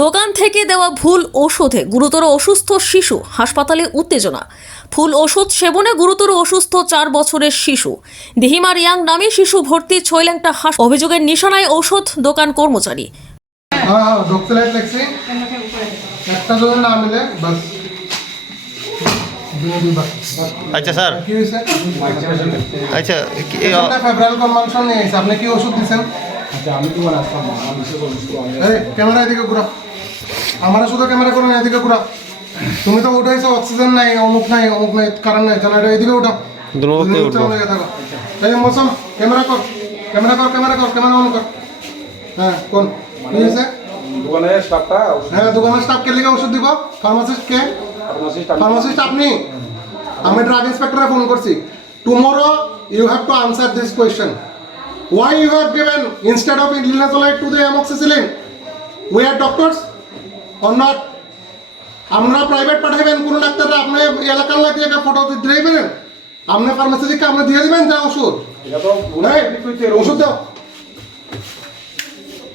দোকান থেকে দেওয়া ভুল ওষুধে গুরুতর অসুস্থ শিশু, হাসপাতালে উত্তেজনা। ভুল ওষুধ সেবনে গুরুতর অসুস্থ 4 বছরের শিশু। দিহিমার ইয়াং নামে শিশু ভর্তি ছয়ল্যাংটা অভিযোগের নিশানায় ঔষধ দোকান কর্মচারী। একটা যদি না মিলে বাস। আচ্ছা স্যার, কি হয়েছে? আচ্ছা ফেব্রাইল কনভালশন নিয়ে এসে আপনি কি ওষুধ দিচ্ছেন? এই ক্যামেরা এদিকে ঘুরা, আমার শুধু ক্যামেরা করুন, এদিকে ঘুরা। তুমি তো উঠাইছো অক্সিজেন নাই, অমুক নাই কারণ নাই, জানা এদিকে উঠাও। এই মৌসুম ক্যামেরা কর, ক্যামেরা অন কর। হ্যাঁ কোন কি হয়েছে? দোকানের স্টাফটা হ্যাঁ দোকানের স্টাফ কে লিখে ওষুধ দিব? ফার্মাসিস্ট কে? ফার্মাসিস্ট আপনি? আমি ড্রাগ ইন্সপেক্টরে ফোন করছি। Tomorrow you have to answer this question. Why you have given instead of linezolid to the amoxicillin? We are doctors or not? আমরা প্রাইভেট পাঠাবেন কোন ডাক্তাররা আপনি এলাকার লাগিয়ে ফটো দিয়ে দিবেন? আপনি ফার্মাসিস্টকে আপনি দিয়ে দিবেন যা ওষুধ। এটা তো ওষুধ দাও।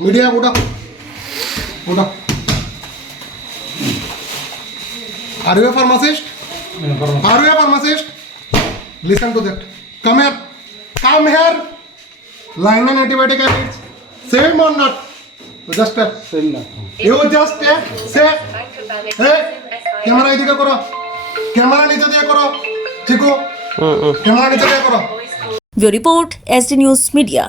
মিডিয়া ওটা Are you a pharmacist? Are you a pharmacist? Listen to that. Come here. Line and antibiotic habits. Same or not? Just tell. Same না। You just say. Hey, camera এদিকে করো। ক্যামেরা নিচে দিয়ে করো। ঠিক ক্যামেরা নিচে দিয়ে করো। Bureau report, SD news media.